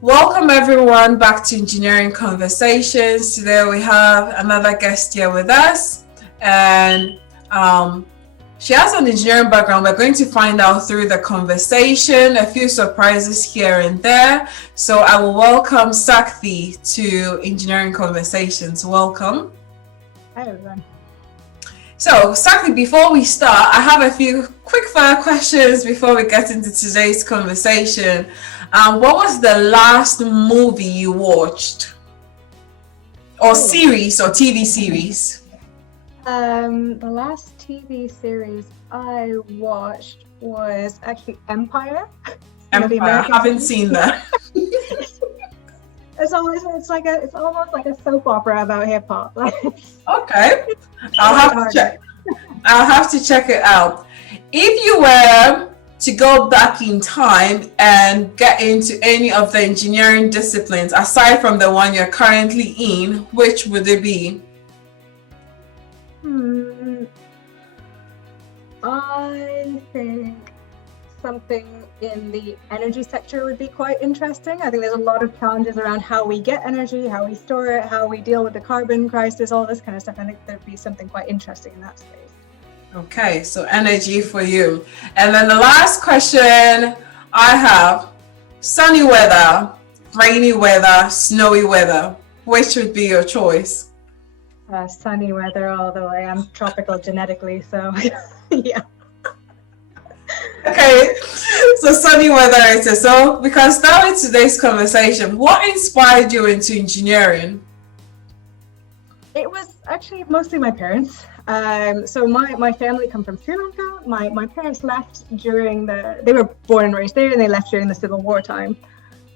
Welcome everyone back to Engineering Conversations. Today we have another guest here with us, and she has an engineering background. We're going to find out through the conversation, a few surprises here and there. So I will welcome Sakthy to Engineering Conversations. Welcome. Hi everyone. So Sakthy, before we start, I have a few quick fire questions before we get into today's conversation. What was the last movie you watched? Or series or TV series? The last TV series I watched was actually Empire. Empire. I haven't seen that. It's almost like a soap opera about hip hop. Okay. I'll have to check it out. If you were to go back in time and get into any of the engineering disciplines aside from the one you're currently in, which would it be? I think something in the energy sector would be quite interesting. I think there's a lot of challenges around how we get energy, how we store it, how we deal with the carbon crisis, all this kind of stuff. I think there'd be something quite interesting in that space. Okay, so energy for you. And then the last question I have, sunny weather, rainy weather, snowy weather, which would be your choice? Sunny weather all the way. I'm tropical genetically, so yeah. Okay, so sunny weather it is. So we can start with today's conversation. What inspired you into engineering? It was actually mostly my parents. So my family come from Sri Lanka. My parents left they were born and raised there, and they left during the Civil War time.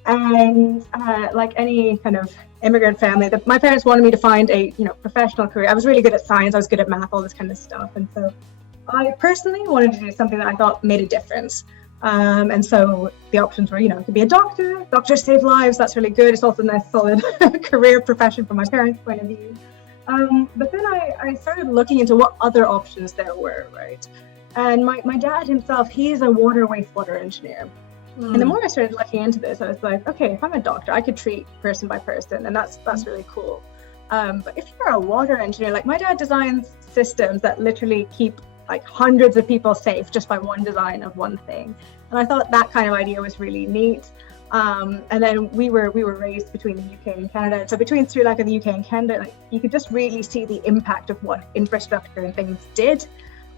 And like any kind of immigrant family, my parents wanted me to find a professional career. I was really good at science. I was good at math, all this kind of stuff. And so I personally wanted to do something that I thought made a difference. And so the options were, it could be a doctor. Doctors save lives. That's really good. It's also a nice, solid career profession from my parents' point of view. But then I started looking into what other options there were, right? And my dad himself, he's a water wastewater engineer. And the more I started looking into this, I was like, okay, if I'm a doctor, I could treat person by person, and that's really cool. But if you're a water engineer, like my dad designs systems that literally keep like hundreds of people safe just by one design of one thing. And I thought that kind of idea was really neat. And then we were raised between the UK and Canada. So between Sri Lanka, the UK and Canada, like, you could just really see the impact of what infrastructure and things did.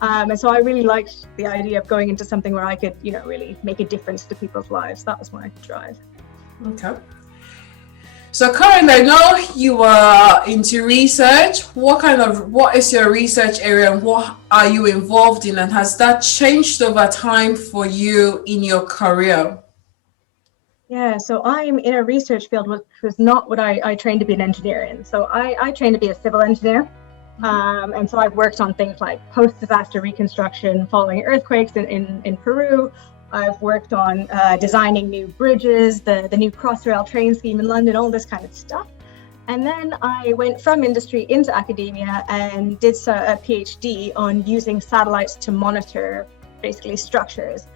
And so I really liked the idea of going into something where I could, really make a difference to people's lives. That was my drive. Okay. So Karen, I know you are into research. What is your research area, and what are you involved in? And has that changed over time for you in your career? Yeah, so I'm in a research field, which was not what I trained to be an engineer in. So I trained to be a civil engineer. And so I've worked on things like post-disaster reconstruction following earthquakes in Peru. I've worked on designing new bridges, the new Crossrail train scheme in London, all this kind of stuff. And then I went from industry into academia and did a PhD on using satellites to monitor basically structures.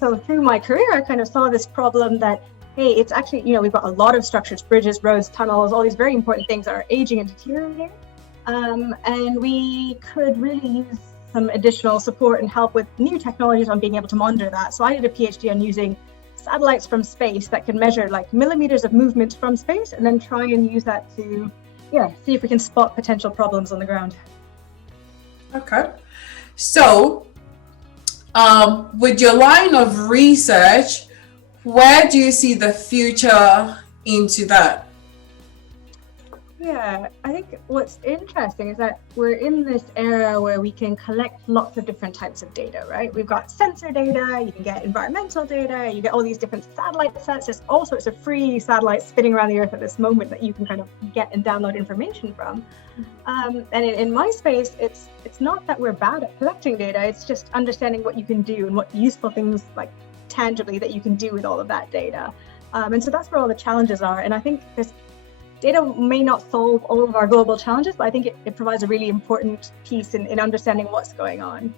So through my career, I kind of saw this problem that, hey, it's actually, we've got a lot of structures, bridges, roads, tunnels, all these very important things are aging and deteriorating. And we could really use some additional support and help with new technologies on being able to monitor that. So I did a PhD on using satellites from space that can measure like millimeters of movement from space, and then try and use that to, see if we can spot potential problems on the ground. Okay. So, with your line of research, where do you see the future into that? Yeah, I think what's interesting is that we're in this era where we can collect lots of different types of data, right? We've got sensor data, you can get environmental data, you get all these different satellite sets. There's all sorts of free satellites spinning around the Earth at this moment that you can kind of get and download information from. And in my space, it's not that we're bad at collecting data, it's just understanding what you can do and what useful things like tangibly that you can do with all of that data. And so that's where all the challenges are. And I think this data may not solve all of our global challenges, but I think it provides a really important piece in understanding what's going on.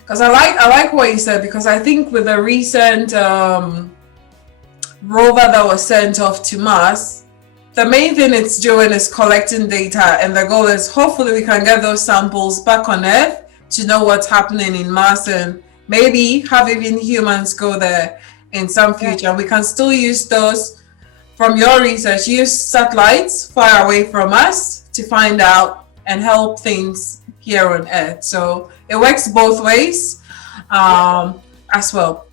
Because I like what you said, because I think with the recent rover that was sent off to Mars, the main thing it's doing is collecting data, and the goal is hopefully we can get those samples back on Earth to know what's happening in Mars, and maybe have even humans go there in some future. We can still use those, from your research, use satellites far away from us to find out and help things here on Earth. So it works both ways as well.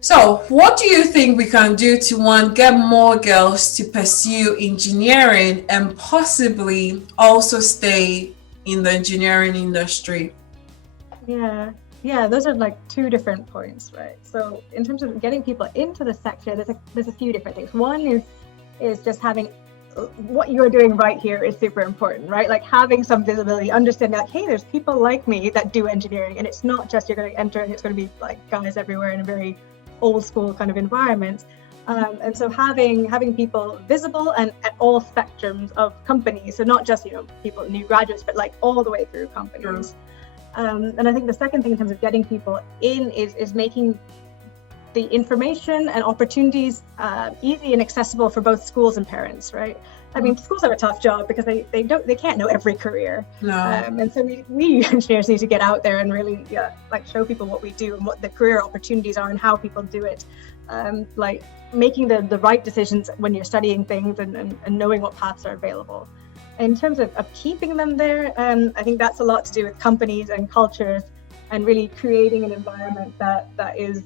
So what do you think we can do to, one, get more girls to pursue engineering and possibly also stay in the engineering industry? Yeah, those are like two different points, right? So in terms of getting people into the sector, there's a few different things. One is just having what you're doing right here is super important, right? Like having some visibility, understanding like, hey, there's people like me that do engineering, and it's not just you're going to enter and it's going to be like guys everywhere in a very old school kind of environment. And so having people visible and at all spectrums of companies, so not just, people, new graduates, but like all the way through companies. And I think the second thing in terms of getting people in is making the information and opportunities easy and accessible for both schools and parents, right? I mean, schools have a tough job because they can't know every career. No. And so we engineers need to get out there and really show people what we do and what the career opportunities are and how people do it. Like making the right decisions when you're studying things and knowing what paths are available. In terms of keeping them there, I think that's a lot to do with companies and cultures and really creating an environment that is,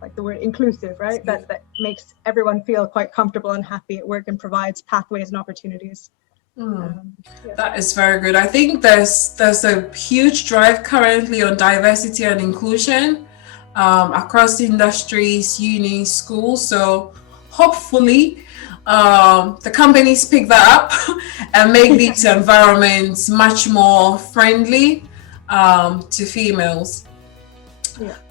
like the word inclusive, right? That makes everyone feel quite comfortable and happy at work and provides pathways and opportunities. That is very good. I think there's a huge drive currently on diversity and inclusion across the industries, unis, schools. So hopefully the companies pick that up and make these environments much more friendly to females.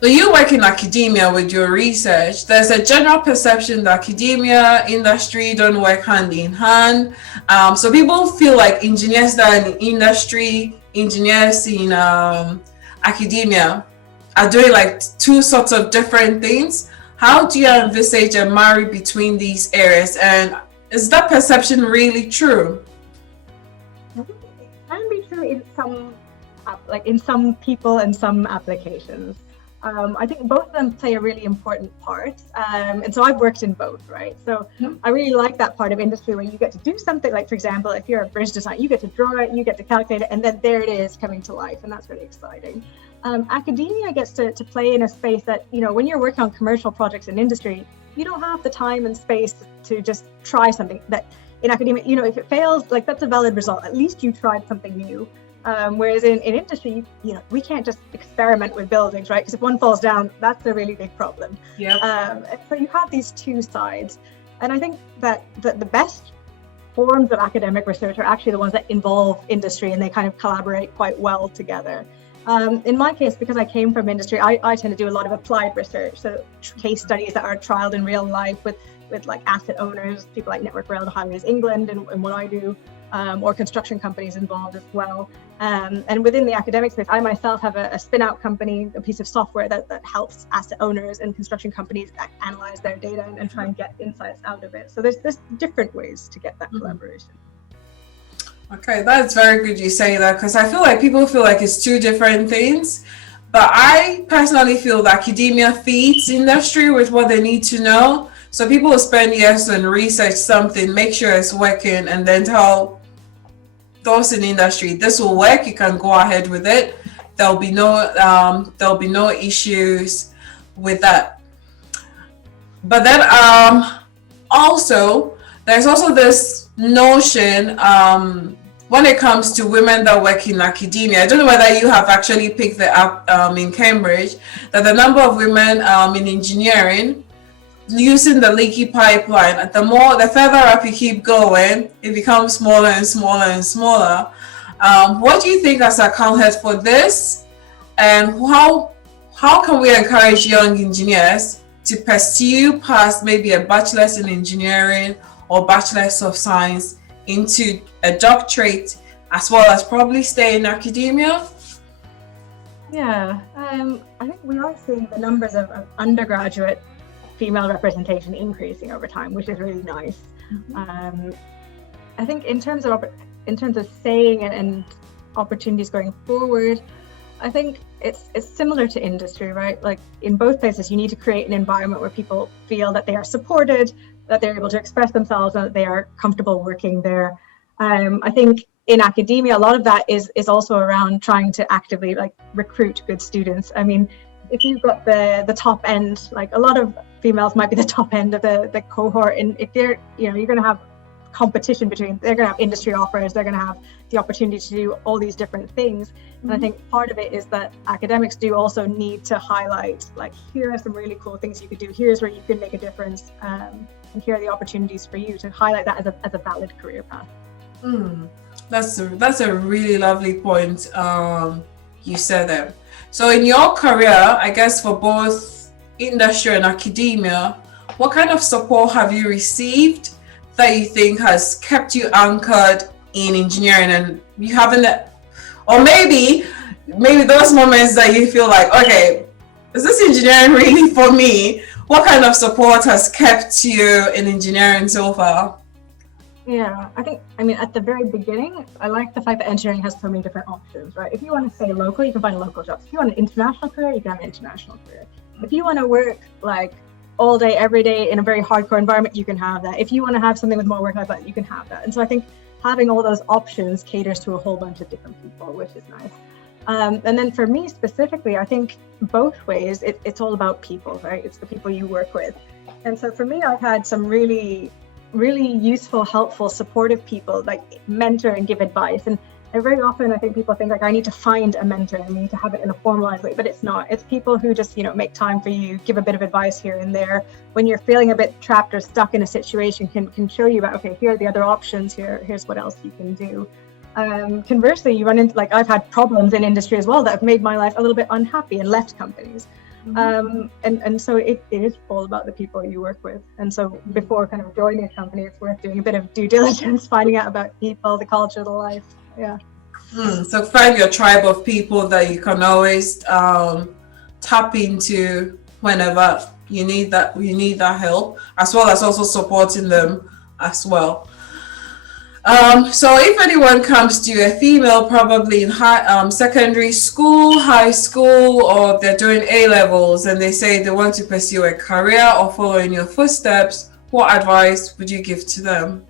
So you work in academia with your research. There's a general perception that academia, industry don't work hand in hand. So people feel like engineers that are in industry, engineers in academia are doing like two sorts of different things. How do you envisage a marry between these areas? And is that perception really true? I think it can be true in some people and some applications. I think both of them play a really important part. And so I've worked in both, right? So I really like that part of industry where you get to do something like, for example, if you're a bridge designer, you get to draw it, you get to calculate it, and then there it is coming to life. And that's really exciting. Academia gets to play in a space that, when you're working on commercial projects in industry, you don't have the time and space to just try something that in academia, if it fails, like that's a valid result. At least you tried something new. Whereas in industry, we can't just experiment with buildings, right? Because if one falls down, that's a really big problem. So you have these two sides. And I think that the best forms of academic research are actually the ones that involve industry and they kind of collaborate quite well together. In my case, because I came from industry, I tend to do a lot of applied research. So case studies that are trialed in real life with like asset owners, people like Network Rail Highways England and what I do. Or construction companies involved as well. And within the academic space, I myself have a spin-out company, a piece of software that helps asset owners and construction companies analyze their data and try and get insights out of it. So there's different ways to get that collaboration. Okay, that's very good you say that, because I feel like people feel like it's two different things. But I personally feel that academia feeds industry with what they need to know. So people will spend years and research something, make sure it's working, and then tell those in industry, this will work, you can go ahead with it. There'll be no issues with that. But then also there's also this notion when it comes to women that work in academia. I don't know whether you have actually picked it up in Cambridge, that the number of women in engineering using the leaky pipeline, the further up you keep going, it becomes smaller and smaller and smaller. What do you think has accounted for this, and how can we encourage young engineers to pursue past maybe a bachelor's in engineering or bachelor's of science into a doctorate, as well as probably stay in academia? I think we are seeing the numbers of undergraduate female representation increasing over time, which is really nice. I think in terms of saying and opportunities going forward, I think it's similar to industry, right? Like in both places, you need to create an environment where people feel that they are supported, that they're able to express themselves, and that they are comfortable working there. I think in academia, a lot of that is also around trying to actively like recruit good students. I mean, if you've got the top end, like a lot of females might be the top end of the cohort, and if you're going to have competition between, they're going to have industry offers, they're going to have the opportunity to do all these different things. And I think part of it is that academics do also need to highlight, like, here are some really cool things you could do, here's where you can make a difference, and here are the opportunities for you, to highlight that as a valid career path. That's a really lovely point you said there. So in your career, I guess for both industry and academia, what kind of support have you received that you think has kept you anchored in engineering, and you haven't, or maybe those moments that you feel like, okay, is this engineering really for me? What kind of support has kept you in engineering so far? Yeah, I mean, at the very beginning, I like the fact that engineering has so many different options, right? If you want to stay local, you can find local jobs. If you want an international career, you can have an international career. If you want to work like all day, every day in a very hardcore environment, you can have that. If you want to have something with more work-life balance, you can have that. And so I think having all those options caters to a whole bunch of different people, which is nice. And then for me specifically, I think both ways, it's all about people, right? It's the people you work with. And so for me, I've had some really useful, helpful, supportive people like mentor and give advice. And very often I think people think like, I need to find a mentor and I need to have it in a formalized way, but it's not. It's people who just, make time for you, give a bit of advice here and there. When you're feeling a bit trapped or stuck in a situation, can show you about, okay, here are the other options, here's what else you can do. Conversely, you run into, like, I've had problems in industry as well that have made my life a little bit unhappy and left companies. And so it is all about the people you work with. And so before kind of joining a company, it's worth doing a bit of due diligence, finding out about people, the culture, the life. Yeah. So find your tribe of people that you can always tap into whenever you need that help, as well as also supporting them as well. So if anyone comes to a female, probably in secondary school, high school, or they're doing A-levels, and they say they want to pursue a career or follow in your footsteps, what advice would you give to them?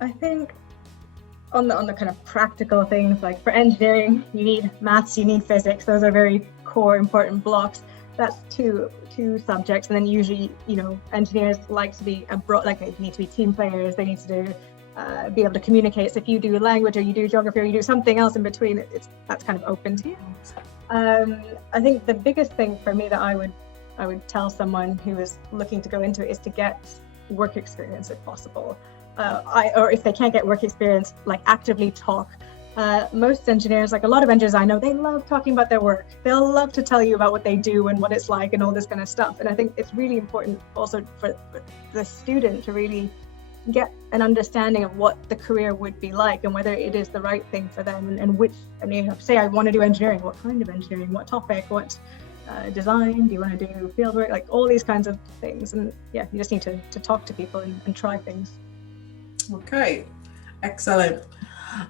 I think on the kind of practical things, like for engineering, you need maths, you need physics. Those are very core, important blocks. That's two subjects, and then usually, engineers like to be like they need to be team players. They need to be able to communicate. So if you do language or you do geography or you do something else in between, that's kind of open to you. I think the biggest thing for me that I would tell someone who is looking to go into it is to get work experience if possible. Or if they can't get work experience, like actively talk. Most engineers, like a lot of engineers I know, they love talking about their work. They'll love to tell you about what they do and what it's like and all this kind of stuff. And I think it's really important also for the student to really get an understanding of what the career would be like and whether it is the right thing for them, and which, say I want to do engineering, what kind of engineering, what topic, what design, do you want to do field work, like all these kinds of things. And yeah, you just need to talk to people and try things. Okay, excellent.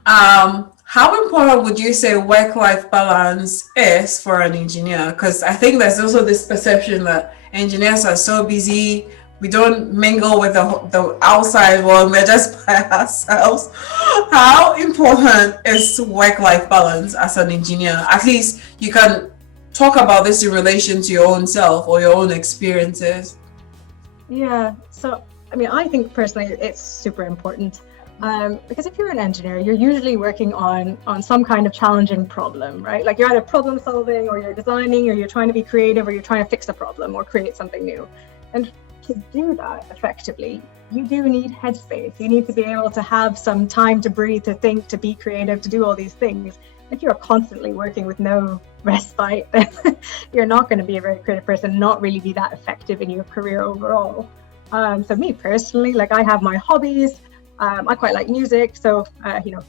How important would you say work-life balance is for an engineer? Because I think there's also this perception that engineers are so busy, we don't mingle with the outside world, we're just by ourselves. How important is work-life balance as an engineer? At least you can talk about this in relation to your own self or your own experiences. Yeah, so I think personally it's super important. Because if you're an engineer, you're usually working on some kind of challenging problem, right? Like you're either problem solving, or you're designing, or you're trying to be creative, or you're trying to fix a problem or create something new. And to do that effectively, you do need headspace. You need to be able to have some time to breathe, to think, to be creative, to do all these things. If you're constantly working with no respite, then you're not going to be a very creative person, not really be that effective in your career overall. So me personally, like I have my hobbies. I quite like music, so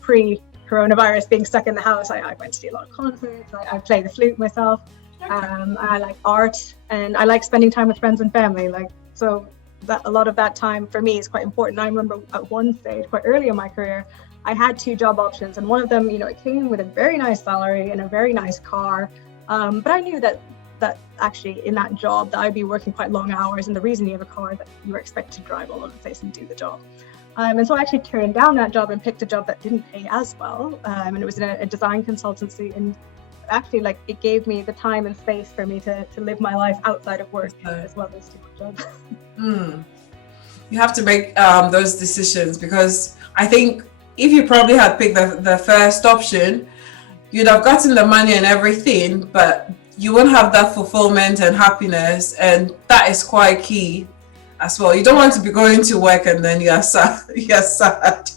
pre-coronavirus, being stuck in the house, I went to see a lot of concerts. I play the flute myself. I like art, and I like spending time with friends and family. So that a lot of that time for me is quite important. I remember at one stage, quite early in my career, I had 2 job options, and one of them, it came with a very nice salary and a very nice car. But I knew that actually in that job that I'd be working quite long hours, and the reason you have a car is that you were expected to drive all over the place and do the job. And so I actually turned down that job and picked a job that didn't pay as well. And it was in a design consultancy, and actually it gave me the time and space for me to live my life outside of work as well as do my job. You have to make those decisions, because I think if you probably had picked the first option, you'd have gotten the money and everything, but you won't have that fulfillment and happiness, and that is quite key as well. You don't want to be going to work and then you're sad. Exactly,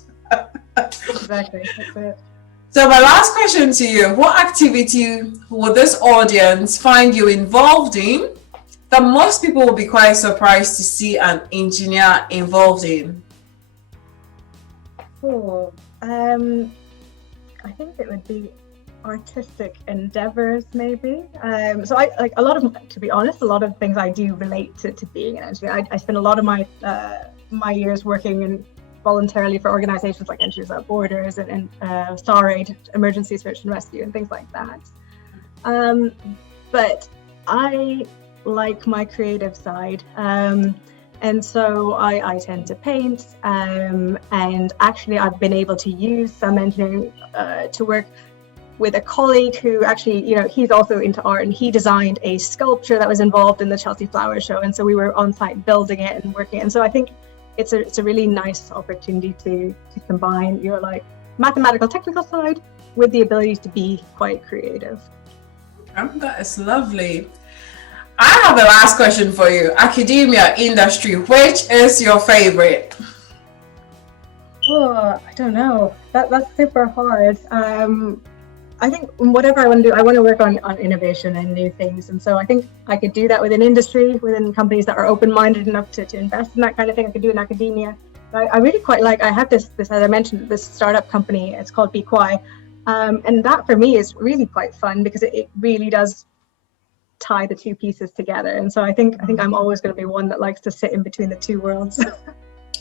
that's it. So my last question to you, what activity would this audience find you involved in that most people will be quite surprised to see an engineer involved in? Cool. I think it would be artistic endeavors, maybe. So I like a lot of, to be honest, a lot of things I do relate to being an engineer. I spend a lot of my years working voluntarily for organizations like Engineers Without Borders and SAR Aid, Emergency Search and Rescue, and things like that. But I like my creative side. And so I tend to paint, and actually I've been able to use some engineering to work with a colleague who actually, he's also into art, and he designed a sculpture that was involved in the Chelsea Flower Show. And so we were on site building it and working. And so I think it's a really nice opportunity to combine your mathematical technical side with the ability to be quite creative. That is lovely. I have the last question for you. Academia, industry, which is your favorite? Oh, I don't know. That's super hard. I think whatever I want to do, I want to work on innovation and new things. And so I think I could do that within industry, within companies that are open-minded enough to invest in that kind of thing. I could do it in academia. I really quite I have this, as I mentioned, this startup company. It's called Be Qui. And that for me is really quite fun, because it really does tie the two pieces together. And so I think I'm always going to be one that likes to sit in between the two worlds.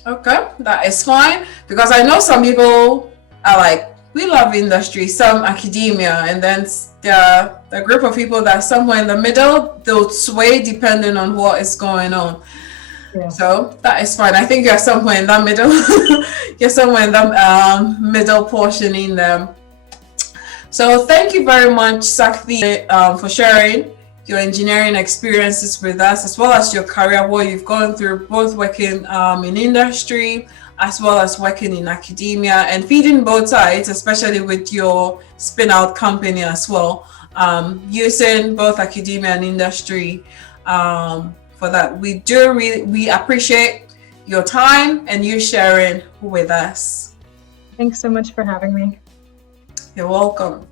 Okay, that is fine, because I know some people are like, we love industry, some academia, and then the group of people that are somewhere in the middle, they'll sway depending on what is going on. Yeah. So that is fine. I think you're somewhere in that middle. You're somewhere in the middle portion in them. So thank you very much, Sakthy, for sharing your engineering experiences with us, as well as your career, what you've gone through, both working in industry as well as working in academia, and feeding both sides, especially with your spin-out company as well, using both academia and industry for that. We appreciate your time and you sharing with us. Thanks so much for having me. You're welcome.